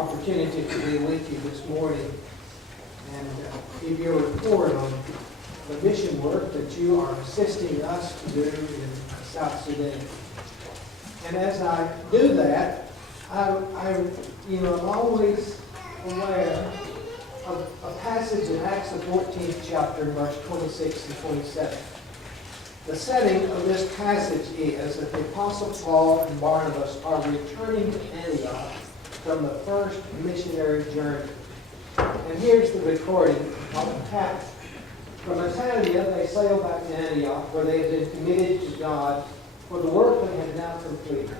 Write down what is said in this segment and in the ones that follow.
opportunity to be with you this morning and give you a report on the mission work that you are assisting us to do in South Sudan. And as I do that, I'm always aware of a passage in Acts the 14th chapter, verse 26 and 27. The setting of this passage is that the Apostle Paul and Barnabas are returning to Antioch from the first missionary journey. And here's the recording of what happened. From Italia, they sailed back to Antioch, where they had been committed to God for the work they had now completed.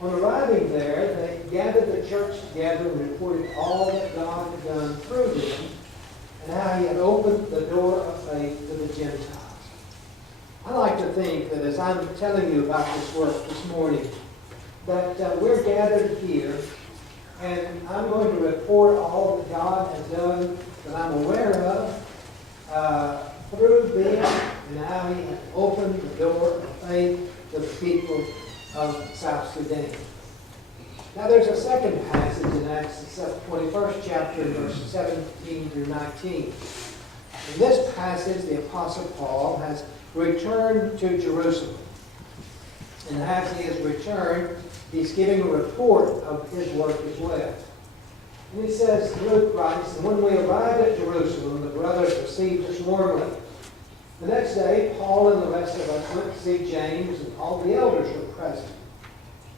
On arriving there, they gathered the church together and reported all that God had done through them and how He had opened the door of faith to the Gentiles. I like to think that as I'm telling you about this work this morning, that we're gathered here and I'm going to report all that God has done that I'm aware of through them and how He has opened the door of faith to the people of South Sudan. Now there's a second passage in Acts, the 21st chapter, verses 17 through 19. In this passage, the Apostle Paul has returned to Jerusalem. And as he has returned, he's giving a report of his work as well. And he says, Luke writes, and when we arrived at Jerusalem, the brothers received us warmly. The next day, Paul and the rest of us went to see James, and all the elders were present.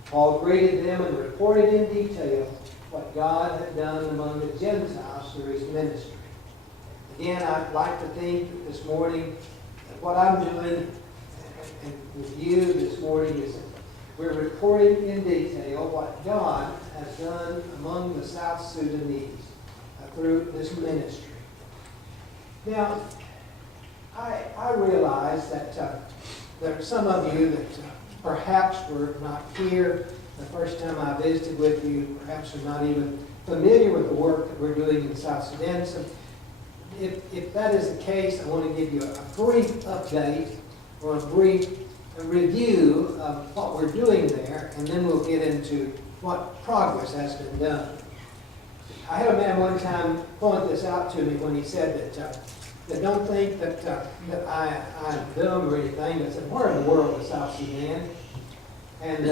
Paul greeted them and reported in detail what God had done among the Gentiles through his ministry. Again, I'd like to think that this morning that what I'm doing and with you this morning is that we're reporting in detail what God has done among the South Sudanese through this ministry. Now, I realize that there are some of you that perhaps were not here the first time I visited with you. Perhaps are not even familiar with the work that we're doing in South Sudan. So if that is the case, I want to give you a brief update or a brief review of what we're doing there, and then we'll get into what progress has been done. I had a man one time point this out to me when he said that don't think that I'm dumb or anything. I said, where in the world is South Sudan? And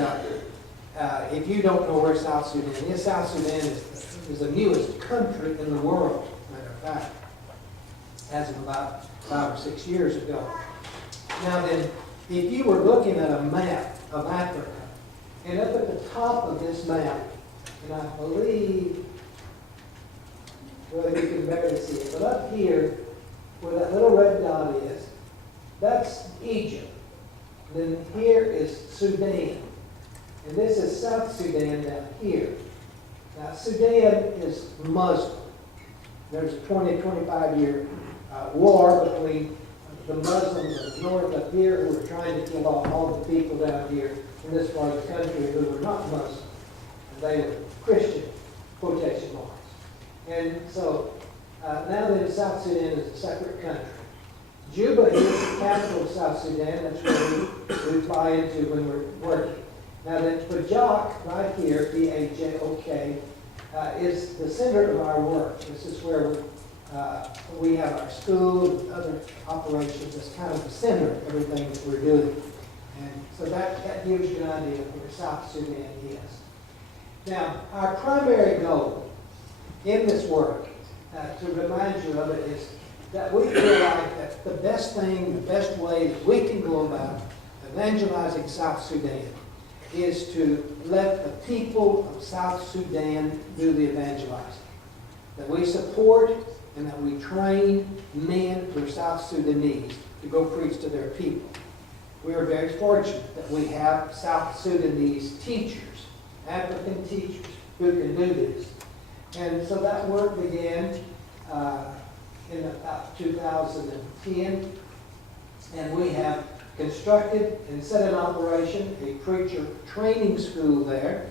if you don't know where South Sudan is is the newest country in the world, matter of fact, as of about 5 or 6 years ago. Now then, if you were looking at a map of Africa, and up at the top of this map, and I believe, well, you can barely see it, but up here, where that little red dot is, that's Egypt. Then here is Sudan. And this is South Sudan down here. Now, Sudan is Muslim. There's a 20-25 year war between the Muslims of the north up here who are trying to kill off all the people down here in this part of the country who were not Muslim. And they were Christian, quotation marks. And so, now then, South Sudan is a separate country. Juba is the capital of South Sudan. That's where we fly into when we're working. Now then, Pajok, right here, P-A-J-O-K, is the center of our work. This is where we have our school and other operations. It's kind of the center of everything that we're doing. And so that gives you an idea of where South Sudan is. Now, our primary goal in this work, to remind you of it, is that we feel like that the best thing, the best way that we can go about evangelizing South Sudan is to let the people of South Sudan do the evangelizing. That we support and that we train men who are South Sudanese to go preach to their people. We are very fortunate that we have South Sudanese teachers, African teachers, who can do this. And so that work began in about 2010, and we have constructed and set in operation a preacher training school there.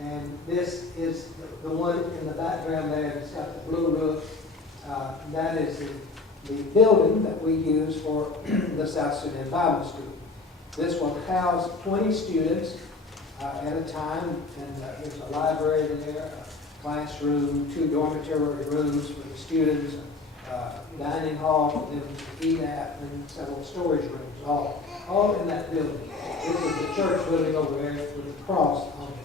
And this is the one in the background there that's got the blue roof. That is the building that we use for the South Sudan Bible School. This will house 20 students at a time, and there's a library there, classroom, 2 dormitory rooms for the students, dining hall for them to eat at, and several storage rooms, all in that building. This is the church building over there with the cross on it.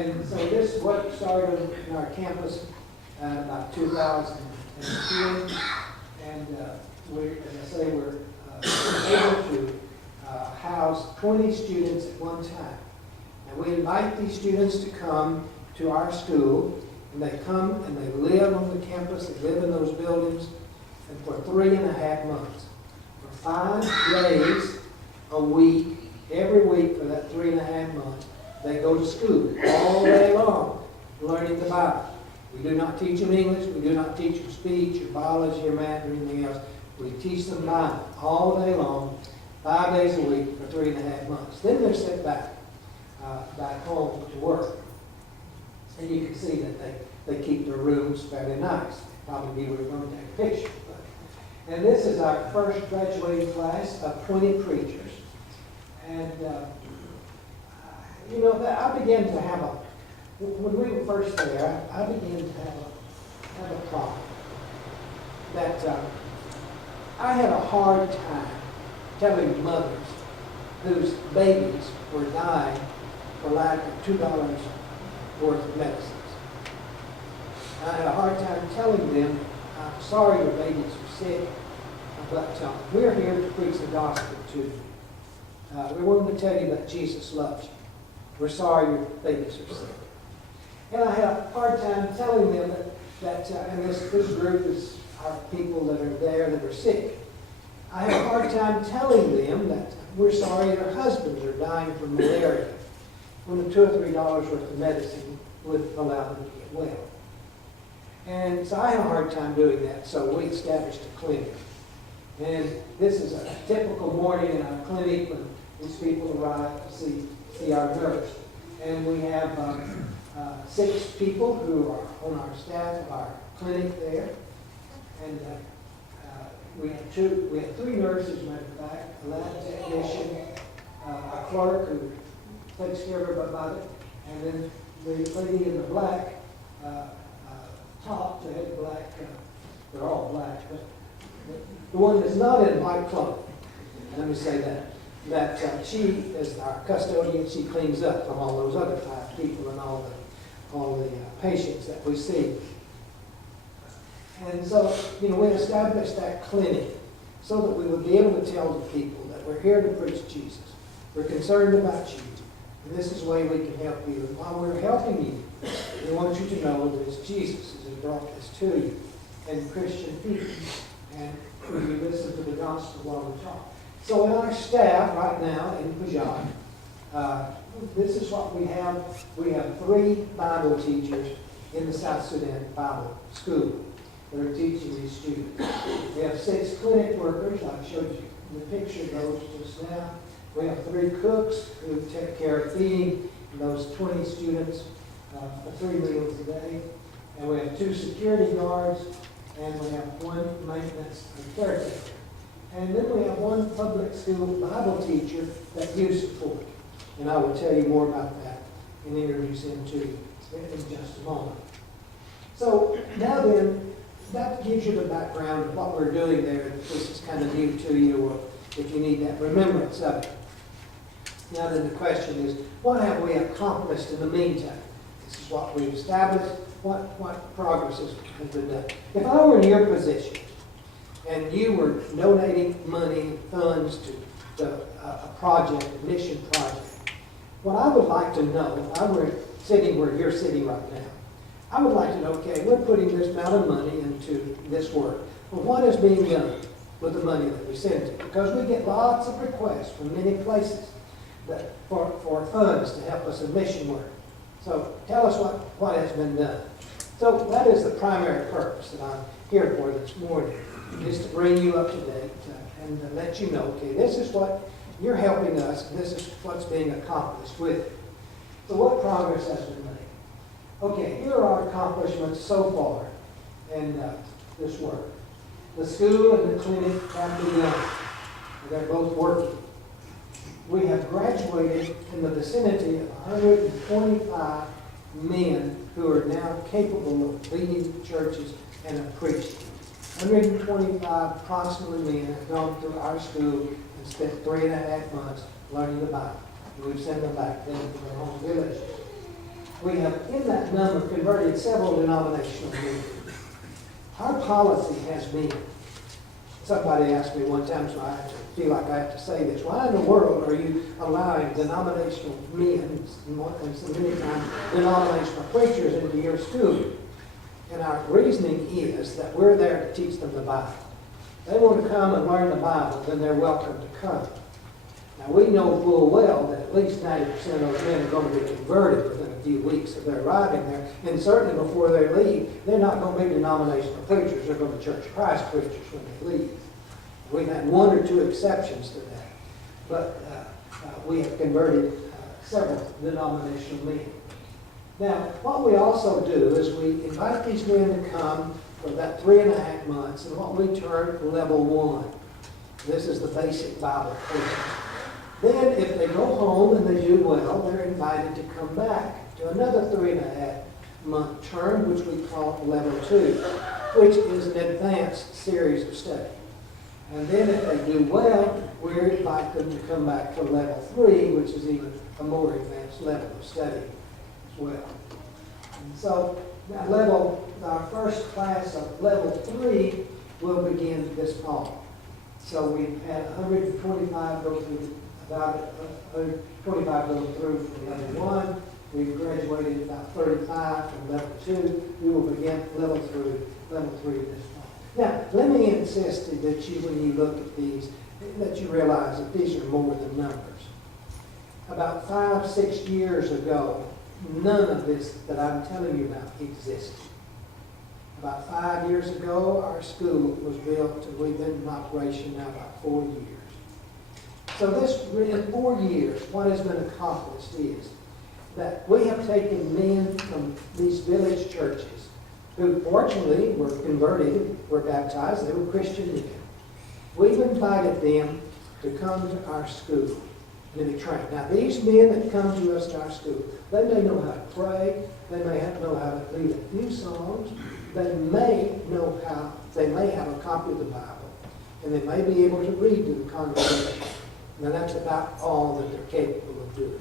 And so this work started in our campus about 2010, and as I say, we're able to house 20 students at one time. And we invite these students to come to our school, and they come and they live on the campus, they live in those buildings, and for 3.5 months. For 5 days a week, every week for that 3.5 months, they go to school all day long, learning the Bible. We do not teach them English, we do not teach them speech or biology or math or anything else. We teach them Bible all day long, 5 days a week for 3.5 months. Then they're sent back home to work. And you can see that they keep their rooms fairly nice. Probably we were going to take a picture. And this is our first graduating class of 20 preachers. And, I began to have when we were first there, I began to have a problem. That I had a hard time telling mothers whose babies were dying for lack of $2 worth of medicines. I had a hard time telling them, I'm sorry your babies are sick, but we're here to preach the gospel to you. We want to tell you that Jesus loves you. We're sorry your babies are sick. And I had a hard time telling them and this group is our people that are there that are sick. I had a hard time telling them that we're sorry their husbands are dying from malaria, when the $2 or $3 worth of medicine would allow them to get well. And so I had a hard time doing that, so we established a clinic. And this is a typical morning in our clinic when these people arrive to see our nurse. And we have 6 people who are on our staff of our clinic there. And we have 3 nurses, matter of fact, a lab technician, a clerk who takes care of everybody, and then the lady in the black top, they had black, they're all black, but the one that's not in white clothing, let me say that she is our custodian. She cleans up from all those other 5 people and all the patients that we see. And so, we established that clinic so that we would be able to tell the people that we're here to preach Jesus. We're concerned about you. And this is the way we can help you. And while we're helping you, we want you to know that it's Jesus who brought this to you, and Christian people. And we listen to the gospel while we talk. So in our staff right now in Pajak, this is what we have. We have 3 Bible teachers in the South Sudan Bible School that are teaching these students. We have 6 clinic workers. I showed you the picture of those just now. We have 3 cooks who take care of feeding those 20 students for 3 meals a day. And we have 2 security guards, and we have 1 maintenance and caretaker. And then we have 1 public school Bible teacher that you support. And I will tell you more about that and introduce him to you in just a moment. So now then, that gives you the background of what we're doing there. If this is kind of new to you, or if you need that remembrance of it. Now then the question is, what have we accomplished in the meantime? This is what we've established. What progress has been done? If I were in your position and you were donating money and funds to a project, a mission project, what I would like to know, if I were sitting where you're sitting right now, I would like to know, okay, we're putting this amount of money into this work. Well, what is being done with the money that we send to? Because we get lots of requests from many places for funds to help us in mission work. So tell us what has been done. So that is the primary purpose that I'm here for this morning, is to bring you up to date and to let you know, okay, this is what you're helping us, and this is what's being accomplished with it. So what progress has been made? Okay, here are our accomplishments so far in this work. The school and the clinic have begun. They're both working. We have graduated in the vicinity of 125 men who are now capable of leading churches and of preaching. 125 approximately men have gone through our school and spent 3.5 months learning the Bible. And we've sent them back then to their home village. We have, in that number, converted several denominational men. Our policy has been, somebody asked me one time, so I feel like I have to say this, why in the world are you allowing denominational men, and so many times denominational preachers, into your school? And our reasoning is that we're there to teach them the Bible. They want to come and learn the Bible, then they're welcome to come. Now, we know full well that at least 90% of those men are going to be converted within a few weeks of their arriving there. And certainly before they leave, they're not going to be denominational preachers. They're going to be Church of Christ preachers when they leave. We've had 1 or 2 exceptions to that. But we have converted several denominational men. Now, what we also do is we invite these men to come for that 3.5 months in what we term level 1. This is the basic Bible course. Then, if they go home and they do well, they're invited to come back to another 3.5 month term, which we call level 2, which is an advanced series of study. And then if they do well, we invite them to come back for level 3, which is even a more advanced level of study as well. And so our first class of level 3 will begin this fall. So we've had 125 go through, about 25 go through from level 1. We've graduated about 35 from level 2. We will begin level 3 this fall. Now, let me insist that you, when you look at these, that you realize that these are more than numbers. About 5-6 years ago, none of this that I'm telling you about existed. About 5 years ago, our school was built, and we've been in operation now about 4 years. So in 4 years, what has been accomplished is that we have taken men from these village churches who fortunately were converted, were baptized, they were Christian men. We've invited them to come to our school to be trained. Now, these men that come to us in our school, they may know how to pray, they may know how to lead a few songs, they may have a copy of the Bible, and they may be able to read to the congregation. Now, that's about all that they're capable of doing.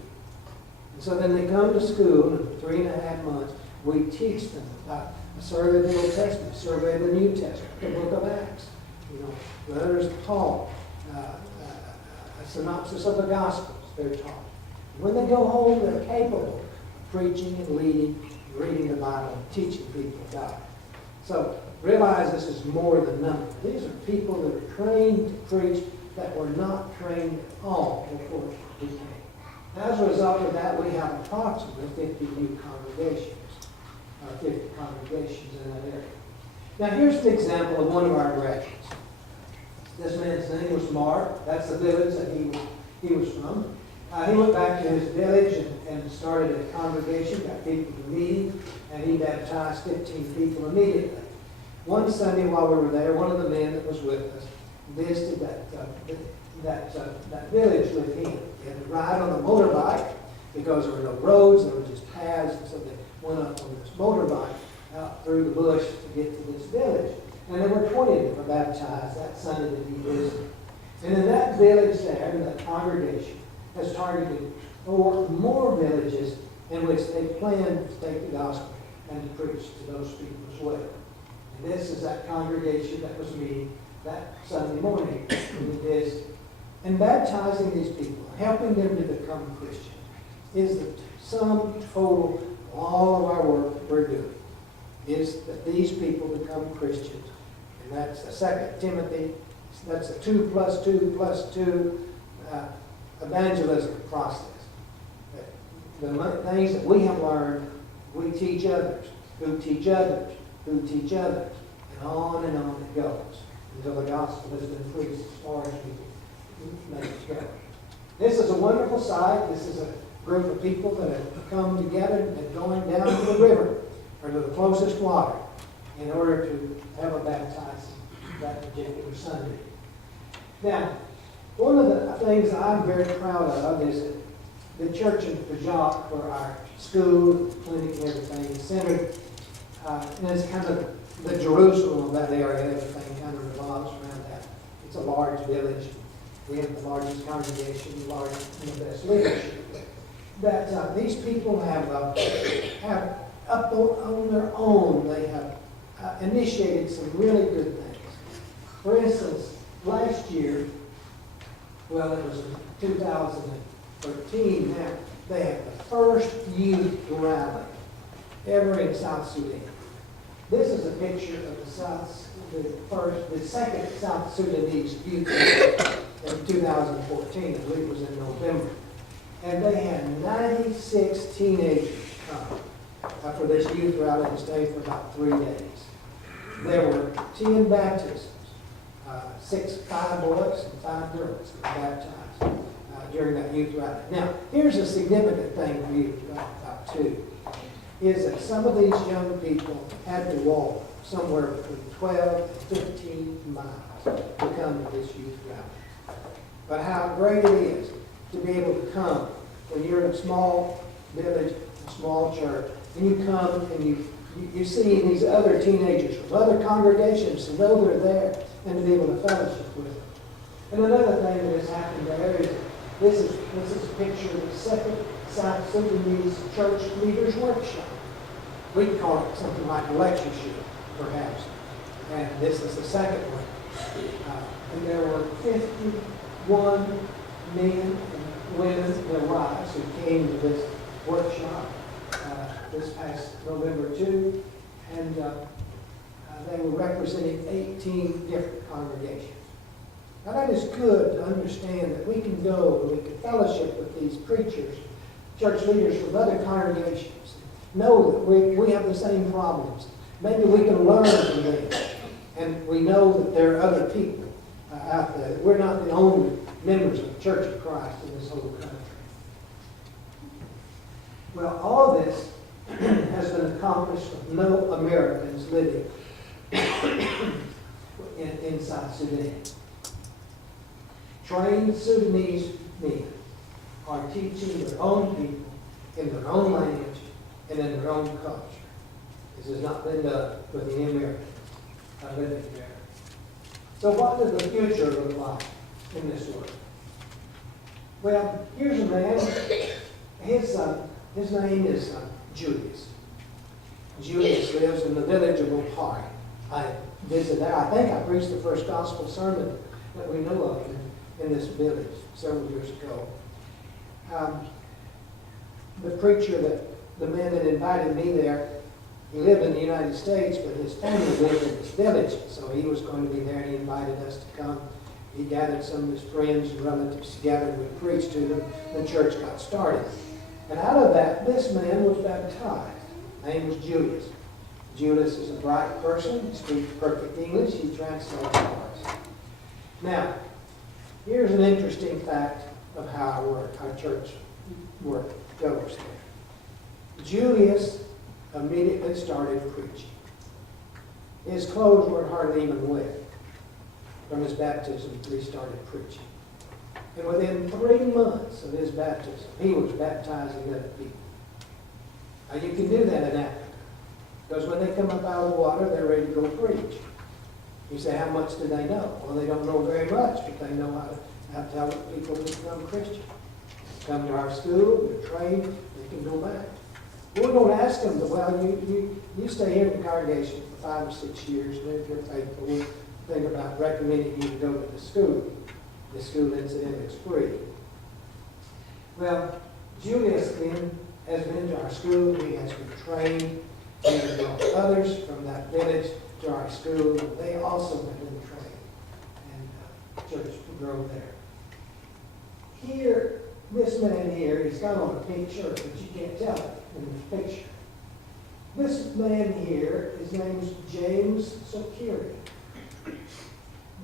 And so then they come to school, and for 3.5 months, we teach them about a survey of the Old Testament, a survey of the New Testament, the book of Acts, letters of Paul, a synopsis of the Gospels they're taught. When they go home, they're capable of preaching and leading, reading the Bible, and teaching people about it. So realize this is more than numbers. These are people that are trained to preach that were not trained at all before we came. As a result of that, we have approximately 50 new congregations, 50 congregations in that area. Now, here's an example of one of our graduates. This man's name was Mark. That's the village that he was from. He went back to his village and started a congregation, got people to meet, and he baptized 15 people immediately. One Sunday while we were there, one of the men that was with us visited that village with him. He had to ride on a motorbike because there were no roads, there were just paths, and so they went up on this motorbike out through the bush to get to this village. And there were 20 that were baptized that Sunday that he visited. And in that village there, in that congregation, has targeted 4 more villages in which they plan to take the gospel and to preach to those people as well. And this is that congregation that was meeting that Sunday morning when we visited. And baptizing these people, helping them to become Christians, is the sum total of all of our work that we're doing, is that these people become Christians. And that's the 2 Timothy, that's a 2 + 2 + 2 evangelism process. The things that we have learned, we teach others, who teach others, who teach others, and on it goes until the gospel has been preached as far as we can make it go. This is a wonderful sight. This is a group of people that have come together and going down to the river or to the closest water in order to have a baptizing that particular Sunday. Now, one of the things I'm very proud of is that The church in Project, where our school, clinic, and everything is centered, and it's kind of the Jerusalem of that area, everything kind of revolves around that. It's a large village. We have the largest congregation, the best leadership. That these people have up on their own, they have initiated some really good things. For instance, last year, well, it was in 2013, now they had the first youth rally ever in South Sudan. This is a picture of the second South Sudanese youth rally in 2014, I believe it was in November. And they had 96 teenagers come for this youth rally and stayed for about 3 days. There were 10 baptisms, 5 boys and 5 girls were baptized during that youth rally. Now, here's a significant thing for you to talk about too, is that some of these young people had to walk somewhere between 12 and 15 miles to come to this youth rally. But how great it is to be able to come when you're in a small village, a small church, and you come and you see these other teenagers from other congregations and know they're there, and to be able to fellowship with them. And another thing that has happened there is this is a picture of the second South Sudanese Church Leaders Workshop. We can call it something like a lectureship, perhaps. And this is the second one. And there were 51 men and women and their wives who came to this workshop this past November 2. And they were representing 18 different congregations. Now that is good to understand that we can go and we can fellowship with these preachers, church leaders from other congregations, know that we have the same problems. Maybe we can learn from them. And we know that there are other people out there. We're not the only members of the Church of Christ in this whole country. Well, all of this has been accomplished with no Americans living in South Sudan. Trained Sudanese men are teaching their own people in their own language and in their own culture. This has not been done with the Americans living there. So what does the future look like in this world? Well, here's a man. His name is Julius. Julius lives in the village of Humphrey. I visited there. I think I preached the first gospel sermon that we know of in this village several years ago. The preacher, the man that invited me there, he lived in the United States, but his family lived in this village, so he was going to be there, and he invited us to come. He gathered some of his friends and relatives together, and we preached to them. The church got started. And out of that, this man was baptized. His name was Julius. Julius is a bright person. He speaks perfect English. He translates for us. Now, here's an interesting fact of how our church work goes there. Julius immediately started preaching. His clothes weren't hardly even wet from his baptism until he started preaching. And within 3 months of his baptism, he was baptizing other people. Now you can do that in Africa, because when they come up out of the water, they're ready to go preach. You say, how much do they know? Well, they don't know very much, but they know how to tell people to become Christian. They come to our school, they're trained, they can go back. We don't ask them, well, you stay here in the congregation for 5 or 6 years, and if you're faithful, we'll think about recommending you to go to the school. The school, incidentally, is free. Well, Julius then has been to our school. He has been trained. He has brought others from that village to our school. They also have been trained. And church will grow there. Here, this man here, he's got on a pink shirt, but you can't tell it in the picture. This man here, his name is James Sokiri.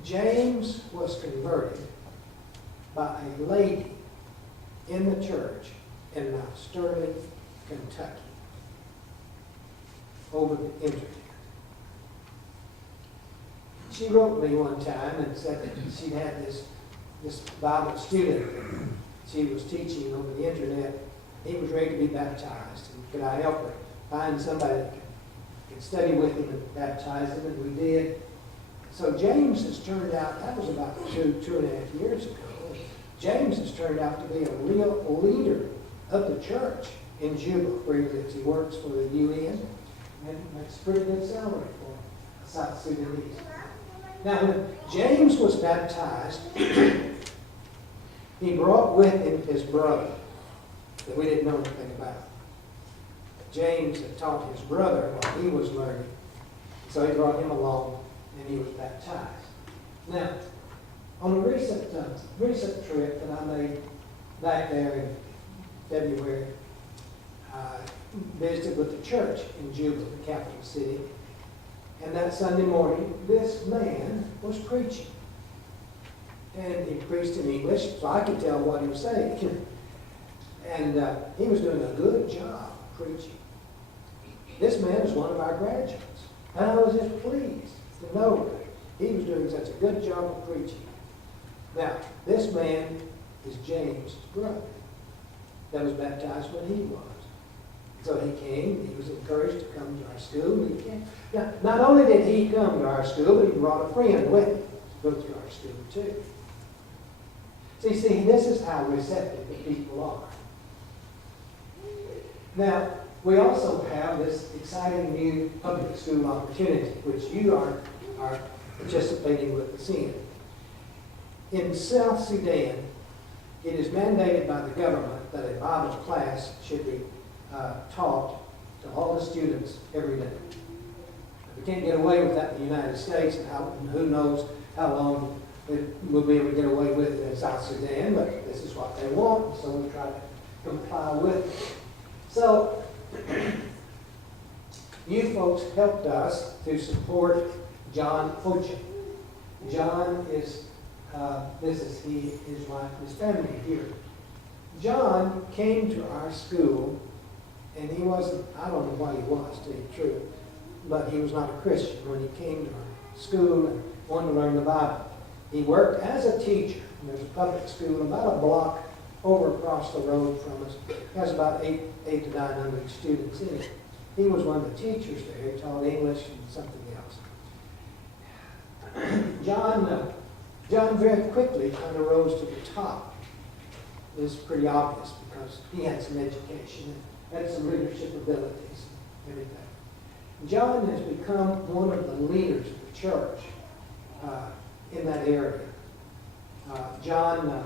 James was converted by a lady in the church in Mount Sterling, Kentucky, over the internet. She wrote me one time and said that she'd had this Bible student she was teaching over the internet. He was ready to be baptized. And could I help her find somebody that could study with him and baptize him? And we did. So James has turned out, that was about 2.5 years ago. James has turned out to be a real leader of the church in Juba, where he lives. He works for the UN and makes a pretty good salary for a South Sudanese. Now, when James was baptized, he brought with him his brother that we didn't know anything about. James had taught his brother while he was learning, so he brought him along and he was baptized. Now, on a recent trip that I made back there in February, I visited with the church in Juba, the capital city. And that Sunday morning, this man was preaching. And he preached in English, so I could tell what he was saying. And he was doing a good job preaching. This man was one of our graduates. And I was just pleased to know that he was doing such a good job of preaching. Now, this man is James' brother that was baptized when he was. So he came, he was encouraged to come to our school. He came. Now, not only did he come to our school, but he brought a friend with him to go to our school too. See, this is how receptive the people are. Now, we also have this exciting new public school opportunity, which you are participating with us in. In South Sudan, it is mandated by the government that a Bible class should be taught to all the students every day. We can't get away with that in the United States, and who knows how long we'll be able to get away with it in South Sudan, but this is what they want, so we try to comply with it. So, you folks helped us to support John Ocha. John is, his wife, his family here. John came to our school, and he wasn't, I don't know why he was, to tell you the truth, but he was not a Christian when he came to our school and wanted to learn the Bible. He worked as a teacher. There's a public school about a block over across the road from us. It has about 800 to 900 students in it. He was one of the teachers there. He taught English and something else. John very quickly kind of rose to the top. This is pretty obvious because he had some education and had some leadership abilities and everything. John has become one of the leaders of the church in that area. John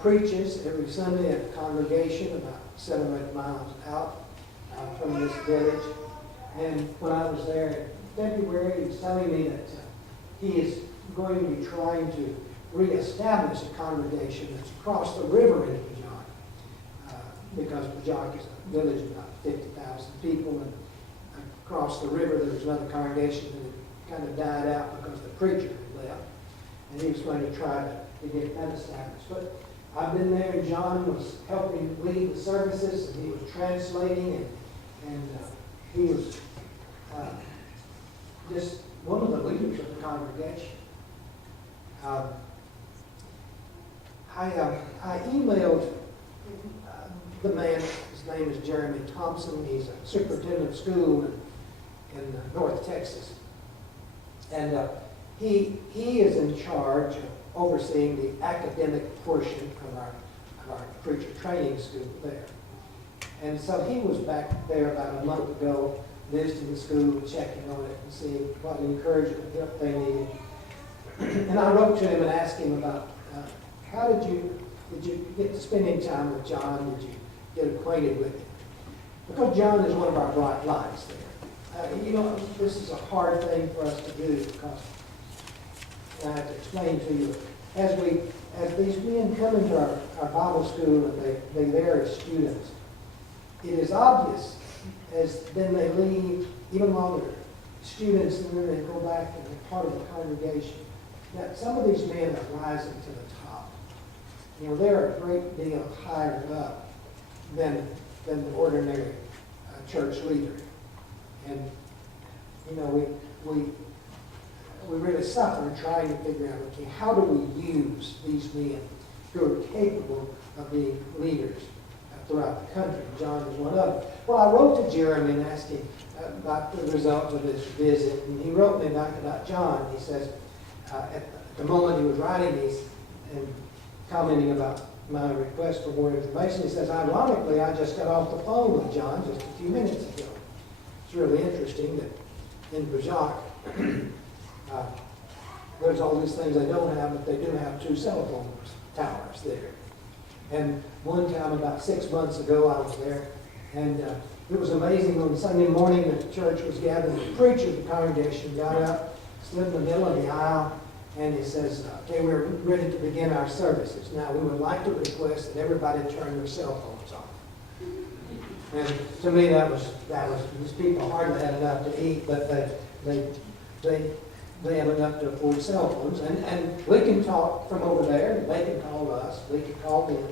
preaches every Sunday at a congregation about 7 or 8 miles out from this village. And when I was there in February, he was telling me that he is going to be trying to reestablish a congregation that's across the river in Pajak. Because Pajak is a village of about 50,000 people, and across the river there was another congregation that kind of died out because the preacher had left. And he was going to try to get that established. But I've been there, and John was helping lead the services, and he was translating, and he was just one of the leaders of the congregation. I emailed the man, his name is Jeremy Thompson. He's a superintendent of school in North Texas. And he is in charge of overseeing the academic portion of our preacher training school there. And so he was back there about a month ago, visiting the school, checking on it and seeing what encouragement help they needed. And I wrote to him and asked him about how did you get to spending time with John? Did you get acquainted with him? Because John is one of our bright lights there. This is a hard thing for us to do because I have to explain to you, as these men come into our Bible school and they're there as students, it is obvious as then they leave, even while they're students, and then they go back and they're part of the congregation, that some of these men are rising to the top. They're a great deal higher up than the ordinary church leader. And, we really suffer trying to figure out, okay, how do we use these men who are capable of being leaders throughout the country. John is one of them. Well, I wrote to Jeremy and asked him about the results of his visit, and he wrote me back about John. He says, at the moment he was writing these and commenting about my request for more information, he says, ironically, I just got off the phone with John just a few minutes ago. It's really interesting that in Bajak, there's all these things they don't have, but they do have 2 cell phone towers there. And one time, about 6 months ago, I was there, and it was amazing. On Sunday morning, the church was gathered. The preacher of the congregation got up, stood in the middle of the aisle, and he says, okay, we're ready to begin our services. Now, we would like to request that everybody turn their cell phones off. And to me, that was these people hardly had enough to eat, but they have enough to afford cell phones. And we can talk from over there, and they can call us, we can call them.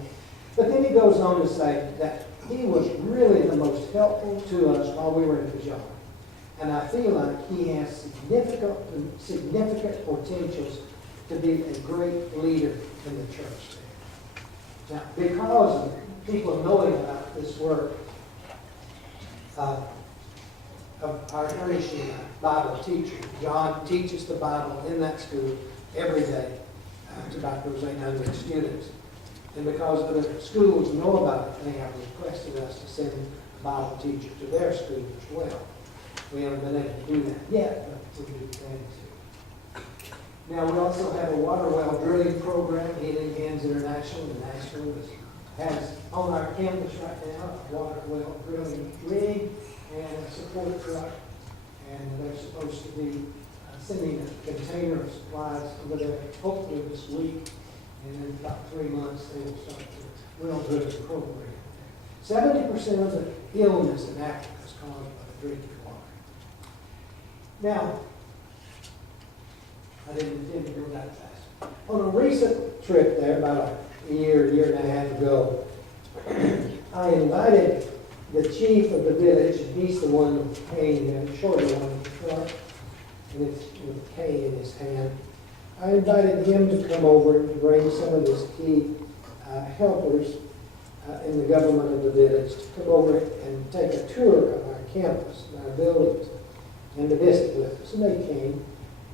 But then he goes on to say that he was really the most helpful to us while we were in Bajak. And I feel like he has significant potentials to be a great leader in the church there. Now, because of people knowing about this work of our finishing Bible teacher, John teaches the Bible in that school every day to about those 800 students. And because other schools know about it, they have requested us to send a Bible teacher to their school as well. We haven't been able to do that yet, but we do plan to. Now, we also have a water well drilling program. Healing Hands International in Nashville has on our campus right now a water well drilling rig and a support truck. And they're supposed to be sending a container of supplies over there, hopefully this week. And in about 3 months, they will start the well drilling program. 70% of the illness in Africa is caused by the drinking water. Now, I didn't intend to go that fast. On a recent trip there, about a year and a half ago, I invited the chief of the village, and he's the one with the cane there, the shorter one in the front, and it's with a cane in his hand. I invited him to come over and bring some of his key helpers in the government of the village to come over and take a tour of our campus and our buildings and to visit with us. And they came,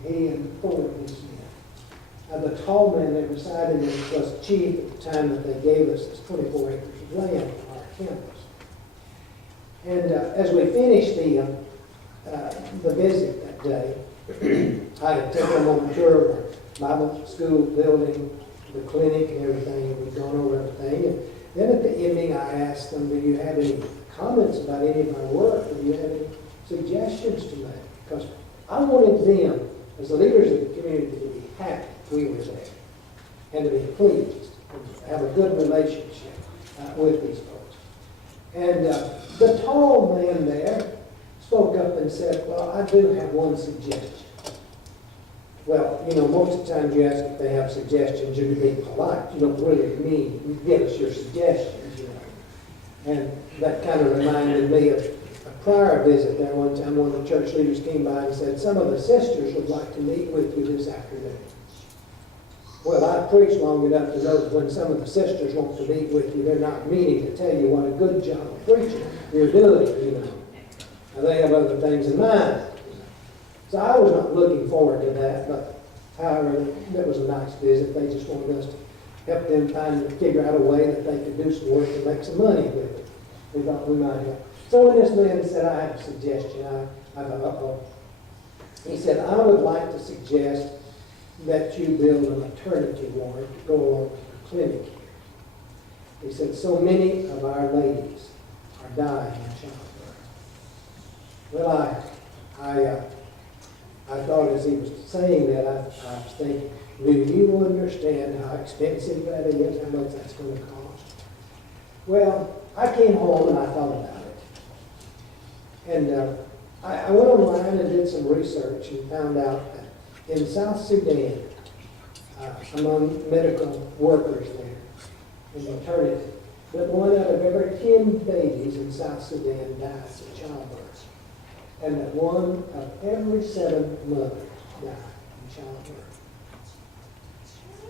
he and 4 of his men. The tall man that resided in was chief at the time that they gave us this 24 acres of land on our campus. And as we finished the visit that day, I had taken them on a tour of our Bible school building, the clinic and everything, and we'd gone over everything. And then at the ending, I asked them, do you have any comments about any of my work? Or do you have any suggestions to make? Because I wanted them, as the leaders of the community, to be happy we were there and to be pleased and have a good relationship with these folks. And the tall man there spoke up and said, well, I do have one suggestion. Well, most of the time you ask if they have suggestions, you're to be polite. You don't really mean, give us your suggestions, And that kind of reminded me of a prior visit there one time. One of the church leaders came by and said, some of the sisters would like to meet with you this afternoon. Well, I preached long enough to know that when some of the sisters want to meet with you, they're not meeting to tell you what a good job of preaching you're doing, Now, they have other things in mind. So I was not looking forward to that, but however, that was a nice visit. They just wanted us to help them figure out a way that they could do some work and make some money with it. We thought we might help. So when this man said, I have a suggestion, I thought, uh-oh. He said, I would like to suggest that you build a maternity ward to go along with the clinic here. He said, so many of our ladies are dying in childbirth. Well, I thought as he was saying that, I was thinking, do you understand how expensive that is, how much that's going to cost? Well, I came home and I thought about it. And I went online and did some research and found out that in South Sudan, among medical workers there in maternity, that 1 out of every 10 babies in South Sudan dies in childbirth. And that 1 of every 7 mothers die in childbirth.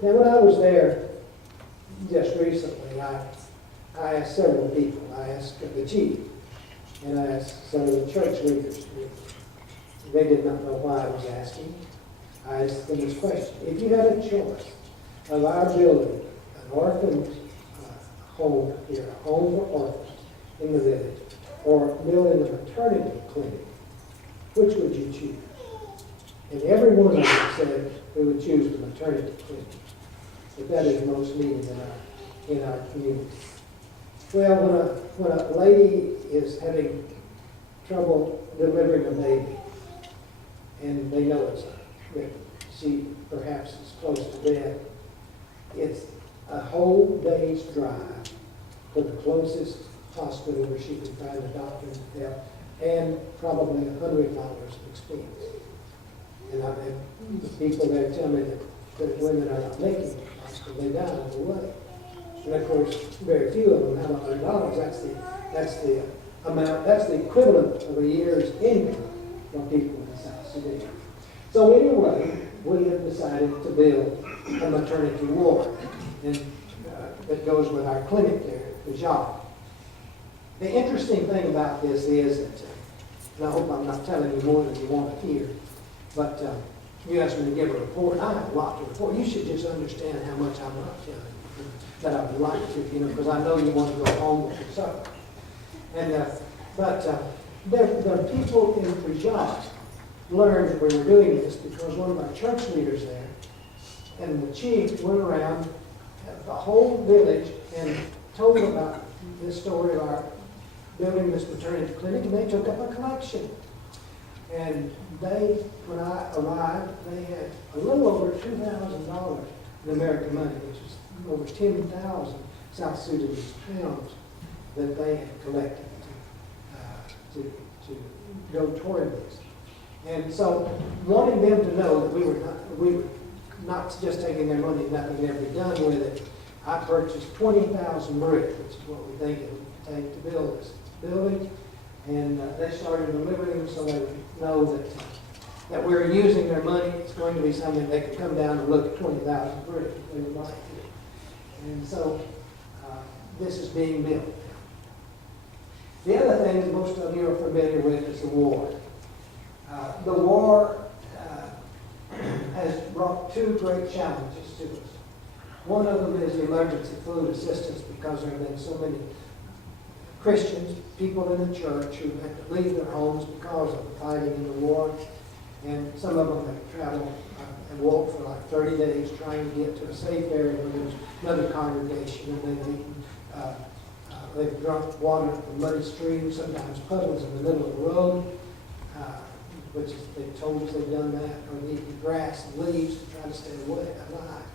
Now, when I was there, just recently, I asked several people. I asked the chief, and I asked some of the church leaders. They did not know why I was asking. I asked them this question. If you had a choice of our building an orphan home here, a home for orphans in the village, or building a maternity clinic, which would you choose? And every one of them said we would choose the maternity clinic. But that is most needed in our community. Well, when a lady is having trouble delivering a baby, and they know that she perhaps is close to death, it's a whole day's drive to the closest hospital where she can find a doctor and help, and probably $100 of expense. And I've had people there tell me that women are not making it hospital, they die on the way. And of course, very few of them have $100. That's the amount, that's the equivalent of a year's income for people in South Sudan. So anyway, we have decided to build a maternity ward, and that goes with our clinic there at the job. The interesting thing about this is that, and I hope I'm not telling you more than you want to hear, but you asked me to give a report, and I have a lot to report. You should just understand how much I'm not telling you, that I would like to, because I know you want to go home with your supper. And the people in Prajat learned we were doing this because one of our church leaders there and the chief went around the whole village and told them about this story of our building this maternity clinic, and they took up a collection. And when I arrived, they had a little over $2,000 in American money, which is over 10,000 South Sudanese pounds that they had collected to go toward this. And so, wanting them to know that we were not just taking their money and nothing ever done with it, I purchased 20,000 bricks, which is what we think it would take to build this building. And they started delivering them so they would know that we're using their money. It's going to be something they could come down and look at 20,000 bricks if they would like to. And so this is being built. The other thing that most of you are familiar with is the war. The war has brought two great challenges to us. One of them is the emergency food assistance, because there have been so many Christians, people in the church who had to leave their homes because of the fighting in the war. And some of them have traveled and walked for like 30 days trying to get to a safe area where there's another congregation, and they've drunk water from muddy streams, sometimes puddles in the middle of the road, which is, they told us they've done that, or they eat grass and leaves to try to stay alive.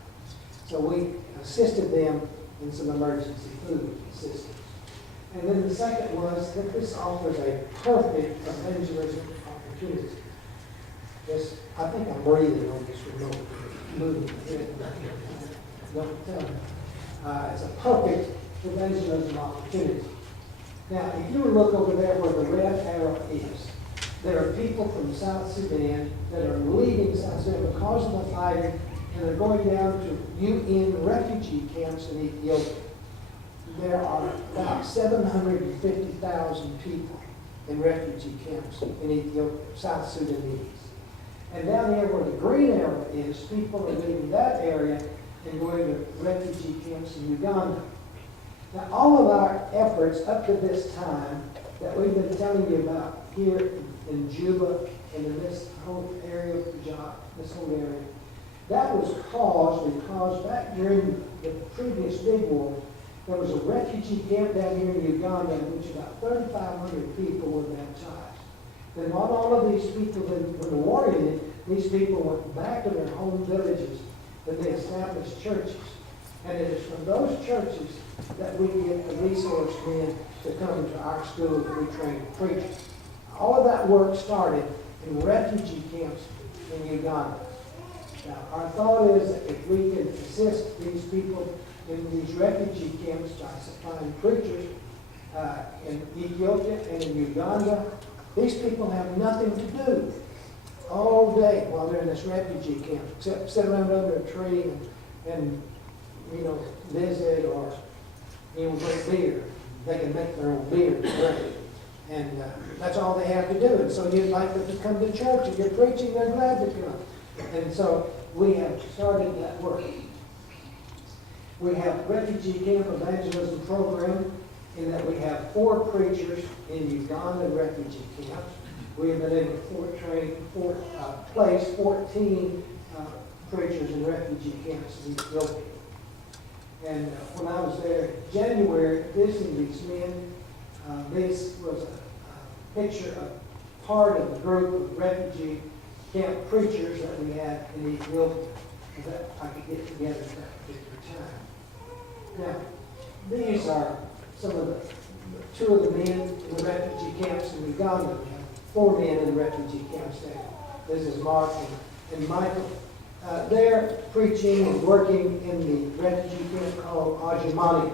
So we assisted them in some emergency food assistance. And then the second was that this offers a perfect evangelism opportunity. This, I think I'm breathing on this remote moving. Don't tell me. It's a perfect evangelism opportunity. Now, if you would look over there where the red arrow is, there are people from South Sudan that are leaving South Sudan because of the fighting, and they're going down to UN refugee camps in Ethiopia. There are about 750,000 people in refugee camps in Ethiopia, South Sudanese. And down here where the green arrow is, people are leaving that area and going to refugee camps in Uganda. Now, all of our efforts up to this time that we've been telling you about here in Juba and in this whole area of Punjab, this whole area, that was caused because back during the previous big war, there was a refugee camp down here in Uganda in which about 3,500 people were baptized. Then not all of these people, when the war ended, these people went back to their home villages and they established churches. And it is from those churches that we get the resource men to come to our school to retrain preachers. All of that work started in refugee camps in Uganda. Now, our thought is that if we can assist these people in these refugee camps by supplying preachers in Ethiopia and in Uganda, these people have nothing to do all day while they're in this refugee camp, except sit around under a tree and visit or, drink beer. They can make their own beer, right? And that's all they have to do. And so you'd like them to come to church. If you're preaching, they're glad to come. And so we have started that work. We have refugee camp evangelism program in that we have 4 preachers in Uganda refugee camps. We have been able to place 14 preachers in refugee camps in Ethiopia. And when I was there in January visiting these men, this was a picture of part of the group of refugee camp preachers that we had in Ethiopia that I could get together at that particular time. Now, these are some of the 2 of the men in the refugee camps in Uganda. We have 4 men in the refugee camps there. This is Mark and Michael. They're preaching and working in the refugee camp called Ajimani.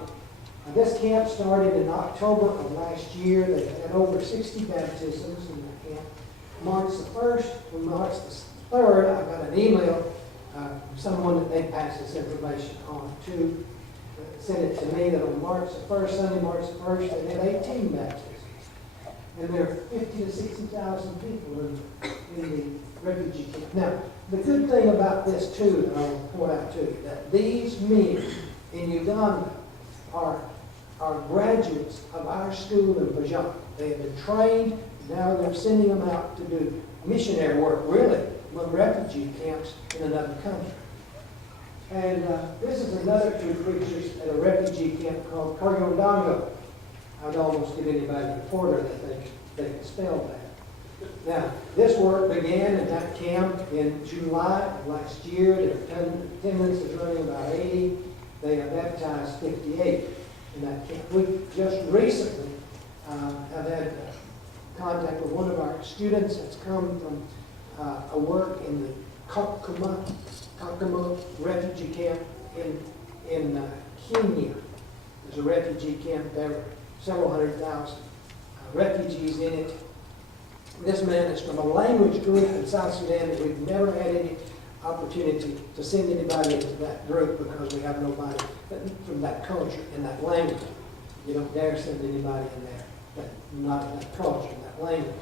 This camp started in October of last year. They had over 60 baptisms in the camp. March the 1st and March the 3rd, I got an email from someone that they passed this information on to. Sent it to me that on March the 1st, Sunday, March the 1st, they had 18 baptisms. And there are 50,000 to 60,000 people in the refugee camp. Now, the good thing about this, too, that I want to point out to you, that these men in Uganda are graduates of our school in Bajan. They have been trained. Now they're sending them out to do missionary work, really, among refugee camps in another country. And this is another 2 preachers at a refugee camp called Karyondango. I'd almost give anybody a reporter that they can spell that. Now, this work began at that camp in July of last year. Their attendance is running about 80. They have baptized 58 in that camp. We just recently have had contact with one of our students that's come from a work in the Kakuma refugee camp in Kenya. There's a refugee camp there, several 100,000 refugees in it. This man is from a language group in South Sudan that we've never had any opportunity to send anybody into that group because we have nobody from that culture and that language. You don't dare send anybody in there, but not in that culture, in that language,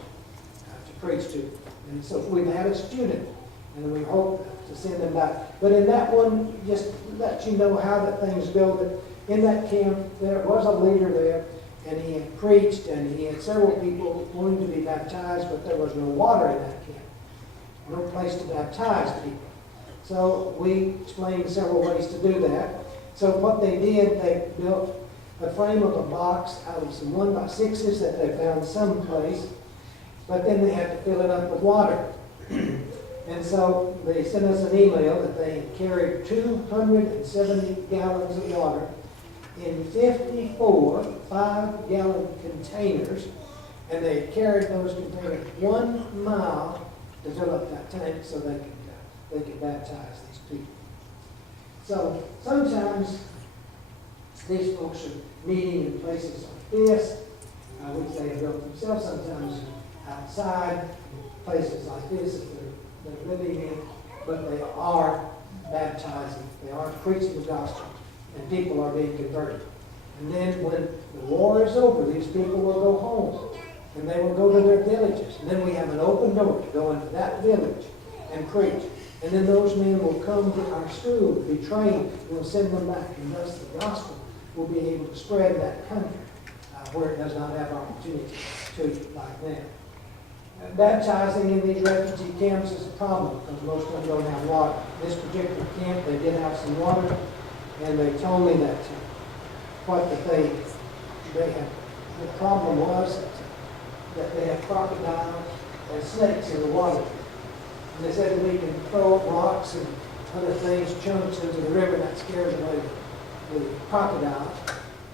to preach to. And so we've had a student, and we hope to send them back. But in that one, just let you know how that things go. That in that camp, there was a leader there, and he had preached, and he had several people wanting to be baptized, but there was no water in that camp, no place to baptize people. So we explained several ways to do that. So what they did, they built a frame of a box out of some 1x6s that they found someplace, but then they had to fill it up with water. And so they sent us an email that they carried 270 gallons of water in 54 5-gallon containers, and they carried those containers 1 mile to fill up that tank so they could baptize these people. So sometimes these folks are meeting in places like this, which they have built themselves, sometimes outside, places like this that they're living in, but they are baptizing, they are preaching the gospel, and people are being converted. And then when the war is over, these people will go home, and they will go to their villages. And then we have an open door to go into that village and preach. And then those men will come to our school to be trained, and we'll send them back. And thus the gospel will be able to spread that country where it does not have opportunity to like that. Baptizing in these refugee camps is a problem because most of them don't have water. This particular camp, they did have some water, and they told me that they had, the problem was that they have crocodiles and snakes in the water. And they said that we can throw rocks and other things, chunks into the river, that scares away the crocodiles.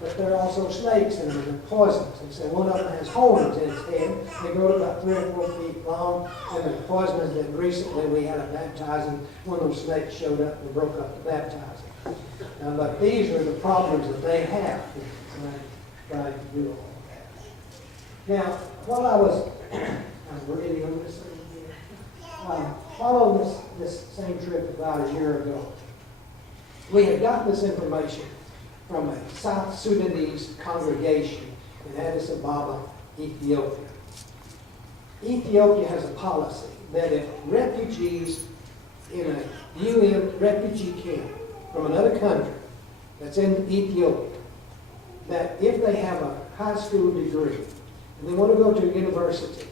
But there are also snakes in them, and they're poisonous. They say one of them has horns in its head. They grow to about 3 or 4 feet long, and they're poisonous. And recently we had a baptizing. One of those snakes showed up and broke up the baptizing. But these are the problems that they have trying to do all that. Now, while I was reading on this thing here, following this same trip about a year ago, We had gotten this information from a South Sudanese congregation in Addis Ababa, Ethiopia. Ethiopia has a policy that if refugees in a UN refugee camp from another country that's in Ethiopia, that if they have a high school degree and they want to go to a university,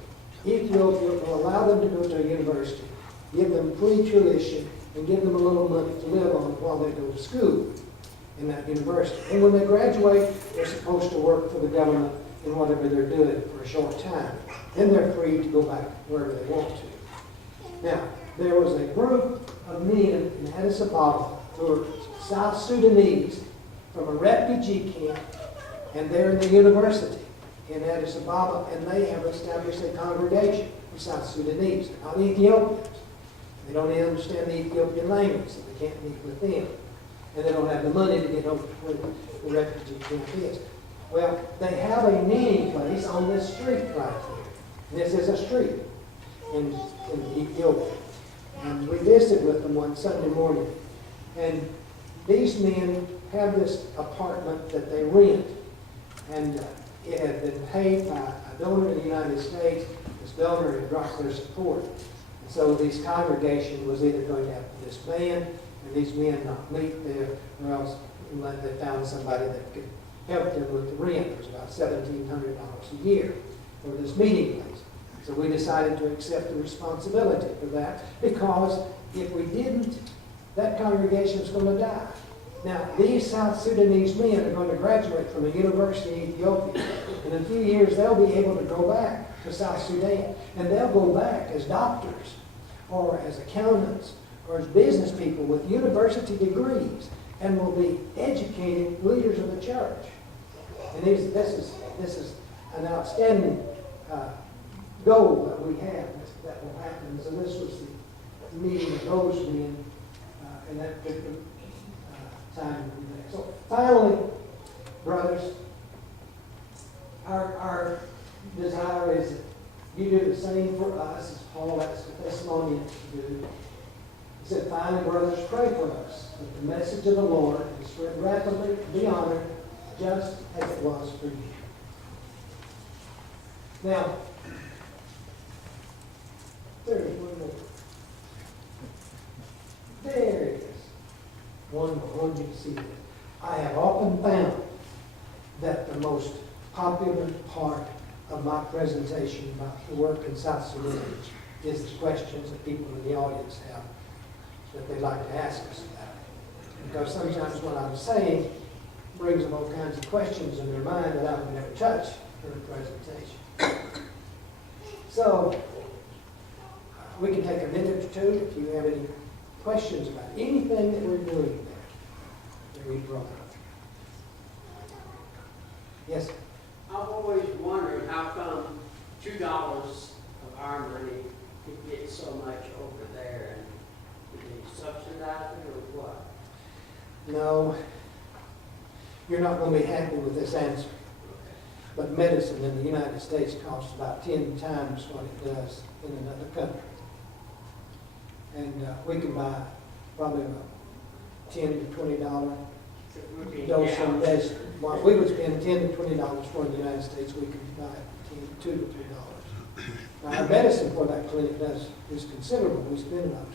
Ethiopia will allow them to go to a university, give them free tuition, and give them a little money to live on while they go to school in that university. And when they graduate, they're supposed to work for the government in whatever they're doing for a short time. Then they're free to go back wherever they want to. Now, there was a group of men in Addis Ababa who were South Sudanese from a refugee camp, and they're in the university in Addis Ababa, and they have established a congregation of South Sudanese. They're not Ethiopians. They don't even understand the Ethiopian language, so they can't meet with them. And they don't have the money to get over where the refugee camp is. Well, they have a meeting place on this street right here. And this is a street in Ethiopia. And we visited with them one Sunday morning. And these men have this apartment that they rent. And it had been paid by a donor in the United States. This donor had dropped their support. And so this congregation was either going to have to disband and these men not meet there, or else they found somebody that could help them with the rent. It was about $1,700 a year for this meeting place. So we decided to accept the responsibility for that, because if we didn't, that congregation is going to die. Now, these South Sudanese men are going to graduate from a university in Ethiopia. In a few years, they'll be able to go back to South Sudan, and they'll go back as doctors or as accountants or as business people with university degrees, and will be educated leaders of the church. And this is an outstanding goal that we have that will happen. So this was the meeting of those men in that particular time. So finally, brothers, our desire is that you do the same for us as Paul asked the Thessalonians to do. He said, finally, brothers, pray for us, that the message of the Lord is spread rapidly to be honored, just as it was for you. Now, there is one more. There it is. One more. I want you to see this. I have often found that the most popular part of my presentation about the work in South Sudan is the questions that people in the audience have that they'd like to ask us about. Because sometimes what I'm saying brings them all kinds of questions in their mind that I would never touch in a presentation. So, we can take a minute or two if you have any questions about anything that we're doing there that we brought up. Yes? I've always wondered how come $2 of our money could get so much over there, and do they subsidize it or what? No, you're not going to be happy with this answer. But medicine in the United States costs about 10 times what it does in another country. And we can buy probably about $10 to $20 dose of medicine. While we would spend $10 to $20 for in the United States, we can buy $2 to $3. Now, our medicine for that clinic is considerable. We spend about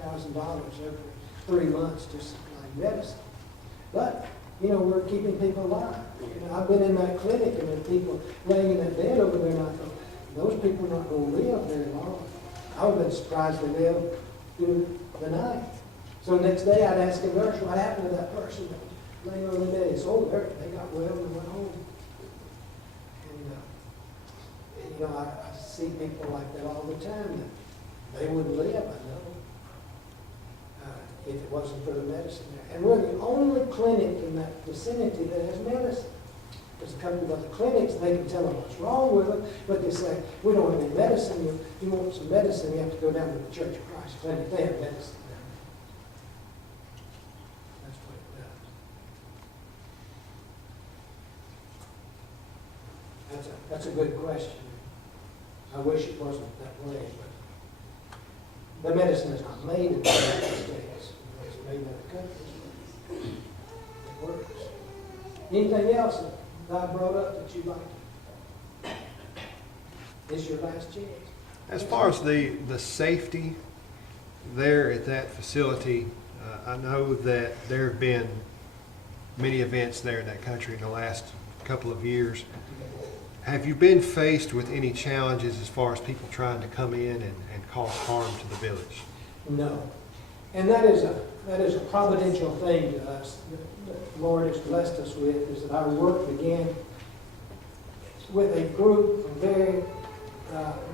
$5,000 every 3 months just supplying medicine. But, we're keeping people alive. I've been in that clinic, and there are people laying in that bed over there, and I thought, those people are not going to live very long. I would have been surprised they lived through the night. So the next day, I'd ask a nurse, what happened to that person that was laying on the bed? It's over. They got well and went home. And I see people like that all the time, that they wouldn't live, I know, if it wasn't for the medicine there. And we're the only clinic in that vicinity that has medicine. There's a couple of other clinics, and they can tell them what's wrong with them, but they say, we don't have any medicine. If you want some medicine, you have to go down to the Church of Christ Clinic. They have medicine there. That's what it does. That's a good question. I wish it wasn't that way, but the medicine is not made in the United States. It's made in other countries. It works. Anything else that God brought up that you'd like to? This your last chance. As far as the safety there at that facility, I know that there have been many events there in that country in the last couple of years. Have you been faced with any challenges as far as people trying to come in and cause harm to the village? No. And that is a providential thing to us that the Lord has blessed us with, is that our work began with a group of very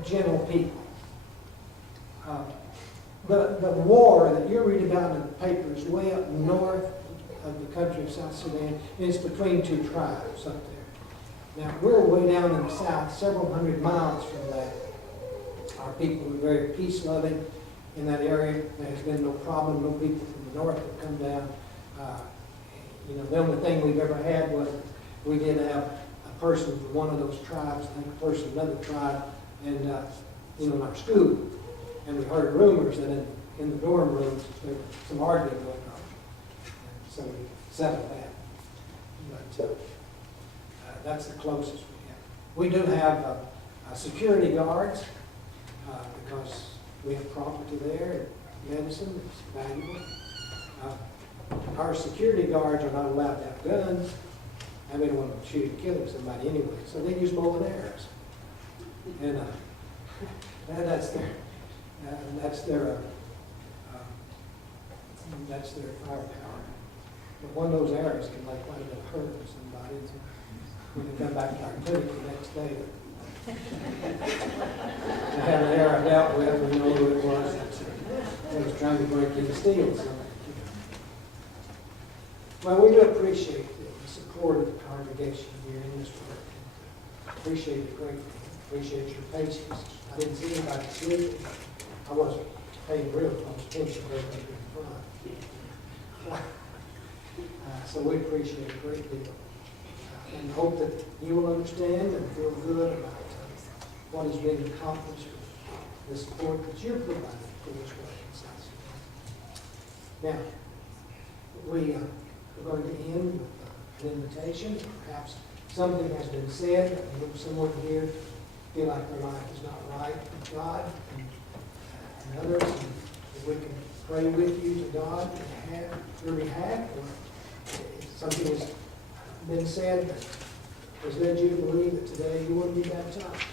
gentle people. The war that you read about in the papers way up north of the country of South Sudan is between two tribes up there. Now, we're way down in the south, several hundred miles from that. Our people are very peace-loving in that area. There has been no problem. No people from the north have come down. The only thing we've ever had was we did have a person from one of those tribes, I think a person from another tribe, and in our school. And we heard rumors that in the dorm rooms there was some arguing going on. And so we settled that. But that's the closest we have. We do have security guards because we have property there and medicine that's valuable. Our security guards are not allowed to have guns. And we don't want to shoot and killing somebody anyway. So they use bow and arrows. And that's their firepower. But one of those arrows can like quite a bit of hurt to somebody. So when they come back to our clinic the next day, I had an arrow dealt with, we know who it was. They was trying to break in steal something. Well, we do appreciate the support of the congregation here in this work. Appreciate it greatly. Appreciate your patience. I didn't see anybody sleeping. I wasn't paying real close attention to everything in front. So we appreciate it a great deal. And hope that you will understand and feel good about what is being accomplished with the support that you're providing for this work in South Sudan. Now, we are going to end with an invitation. Perhaps something has been said. I know someone here feel like their life is not right with God and others. And if we can pray with you to God on your behalf, or if something has been said that has led you to believe that today you want to be baptized.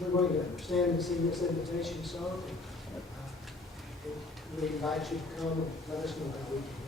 We're going to stand and sing this invitation song. We invite you to come and let us know how we can